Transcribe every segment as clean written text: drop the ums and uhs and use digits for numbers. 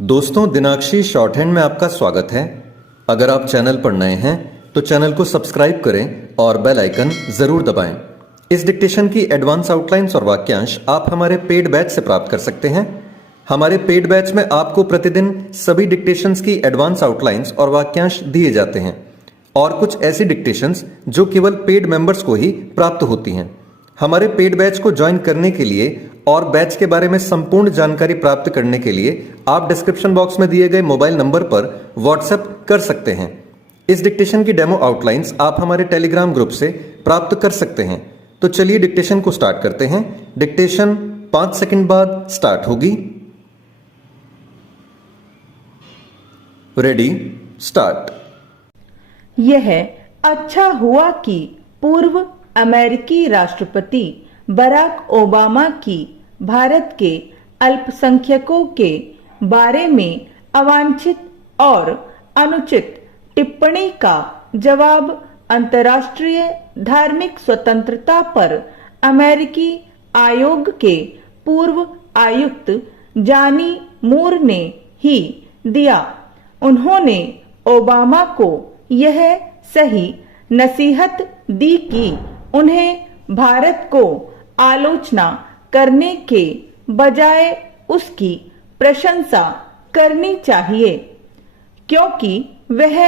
दोस्तों, दिनाक्षी short hand में आपका स्वागत है। अगर आप चैनल पर नए हैं तो चैनल को सब्सक्राइब करें और बेल आइकन जरूर दबाएं। इस डिक्टेशन की एडवांस आउटलाइंस और वाक्यांश आप हमारे पेड बैच से प्राप्त कर सकते हैं। हमारे पेड बैच में आपको प्रतिदिन सभी डिक्टेशंस की एडवांस आउटलाइंस और वाक्यांश दिए जाते हैं और कुछ ऐसी डिक्टेशंस जो केवल पेड मेंबर्स को ही प्राप्त होती हैं। हमारे पेड बैच को ज्वाइन करने के लिए और बैच के बारे में संपूर्ण जानकारी प्राप्त करने के लिए आप डिस्क्रिप्शन बॉक्स में दिए गए मोबाइल नंबर पर व्हाट्सएप कर सकते हैं। इस डिक्टेशन की डेमो आउटलाइंस आप हमारे टेलीग्राम ग्रुप से प्राप्त कर सकते हैं। तो चलिए डिक्टेशन को स्टार्ट करते हैं। डिक्टेशन 5 सेकंड बाद स्टार्ट होगी। Ready, start. यह अच्छा हुआ कि पूर्व अमेरिकी राष्ट्रपति बराक ओबामा की भारत के अल्पसंख्यकों के बारे में अवांछित और अनुचित टिप्पणी का जवाब अंतर्राष्ट्रीय धार्मिक स्वतंत्रता पर अमेरिकी आयोग के पूर्व आयुक्त जॉनी मूर ने ही दिया। उन्होंने ओबामा को यह सही नसीहत दी कि उन्हें भारत को आलोचना करने के बजाय उसकी प्रशंसा करनी चाहिए, क्योंकि वह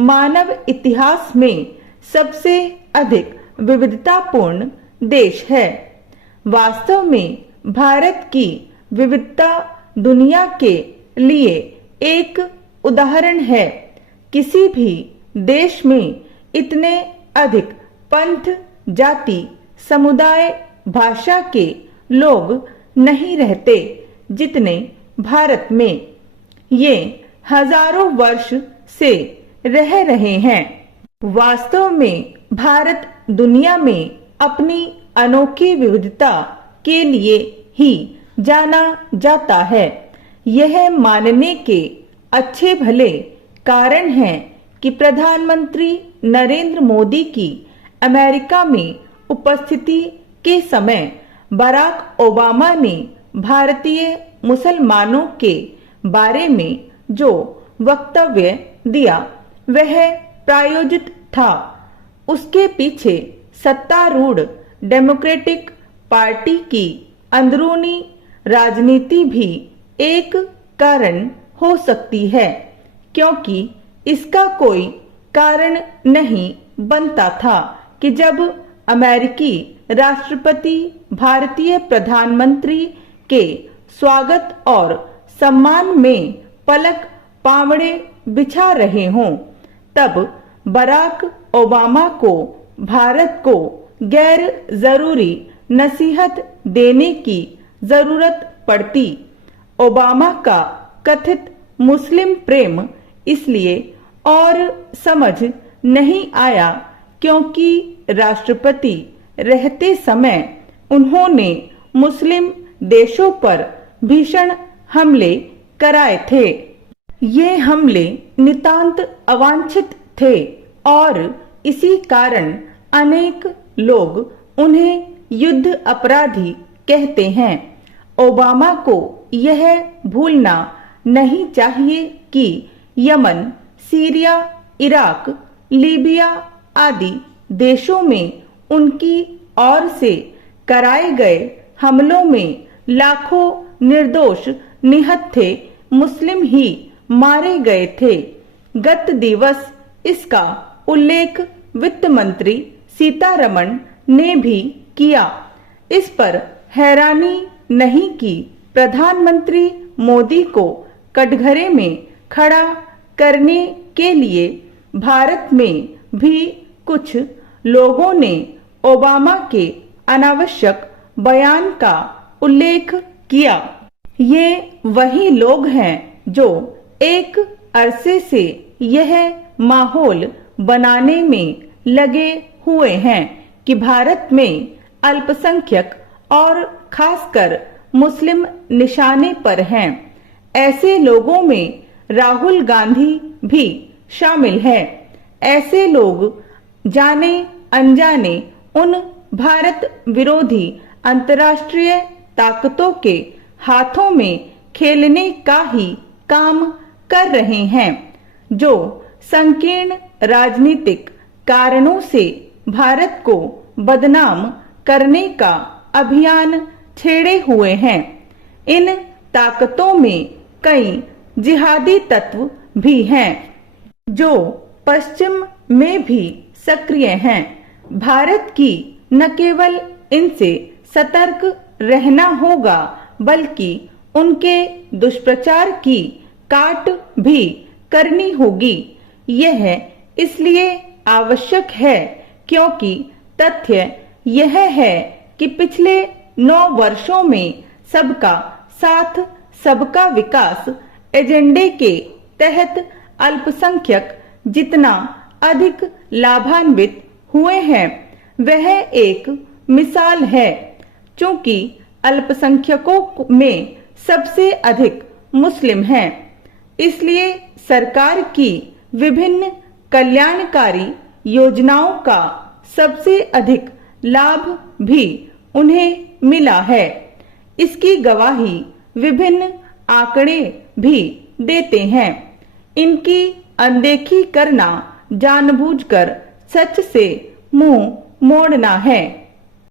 मानव इतिहास में सबसे अधिक विविधतापूर्ण देश है। वास्तव में भारत की विविधता दुनिया के लिए एक उदाहरण है। किसी भी देश में इतने अधिक पंथ, जाति, समुदाय, भाषा के लोग नहीं रहते जितने भारत में। ये हजारों वर्ष से रह रहे हैं। वास्तव में भारत दुनिया में अपनी अनोखी विविधता के लिए ही जाना जाता है। यह मानने के अच्छे भले कारण हैं कि प्रधानमंत्री नरेंद्र मोदी की अमेरिका में उपस्थिति के समय बराक ओबामा ने भारतीय मुसलमानों के बारे में जो वक्तव्य दिया वह प्रायोजित था। उसके पीछे सत्तारूढ़ डेमोक्रेटिक पार्टी की अंदरूनी राजनीति भी एक कारण हो सकती है, क्योंकि इसका कोई कारण नहीं बनता था कि जब अमेरिकी राष्ट्रपति भारतीय प्रधानमंत्री के स्वागत और सम्मान में पलक पावड़े बिछा रहे हों, तब बराक ओबामा को भारत को गैर जरूरी नसीहत देने की जरूरत पड़ती। ओबामा का कथित मुस्लिम प्रेम इसलिए और समझ नहीं आया क्योंकि राष्ट्रपति रहते समय उन्होंने मुस्लिम देशों पर भीषण हमले कराए थे। ये हमले नितांत अवांछित थे और इसी कारण अनेक लोग उन्हें युद्ध अपराधी कहते हैं। ओबामा को यह भूलना नहीं चाहिए कि यमन, सीरिया, इराक, लीबिया आदि देशों में उनकी ओर से कराए गए हमलों में लाखों निर्दोष निहत्थे मुस्लिम ही मारे गए थे। गत दिवस इसका उल्लेख वित्त मंत्री सीतारमण ने भी किया। इस पर हैरानी नहीं कि प्रधानमंत्री मोदी को कटघरे में खड़ा करने के लिए भारत में भी कुछ लोगों ने ओबामा के अनावश्यक बयान का उल्लेख किया। ये वही लोग हैं जो एक अरसे से यह माहौल बनाने में लगे हुए हैं कि भारत में अल्पसंख्यक और खासकर मुस्लिम निशाने पर हैं। ऐसे लोगों में राहुल गांधी भी शामिल है। ऐसे लोग जाने अनजाने उन भारत विरोधी अंतर्राष्ट्रीय ताकतों के हाथों में खेलने का ही काम कर रहे हैं, जो संकीर्ण राजनीतिक कारणों से भारत को बदनाम करने का अभियान छेड़े हुए हैं। इन ताकतों में कई जिहादी तत्व भी हैं, जो पश्चिम में भी सक्रिय हैं। भारत की न केवल इनसे सतर्क रहना होगा, बल्कि उनके दुष्प्रचार की काट भी करनी होगी। यह इसलिए आवश्यक है क्योंकि तथ्य यह है कि पिछले 9 वर्षों में सबका साथ सबका विकास एजेंडे के तहत अल्पसंख्यक जितना अधिक लाभान्वित हुए हैं, वह एक मिसाल है। चूंकि अल्पसंख्यकों में सबसे अधिक मुस्लिम हैं, इसलिए सरकार की विभिन्न कल्याणकारी योजनाओं का सबसे अधिक लाभ भी उन्हें मिला है। इसकी गवाही विभिन्न आंकड़े भी देते हैं। इनकी अनदेखी करना जानबूझकर सच से मुंह मोड़ना है।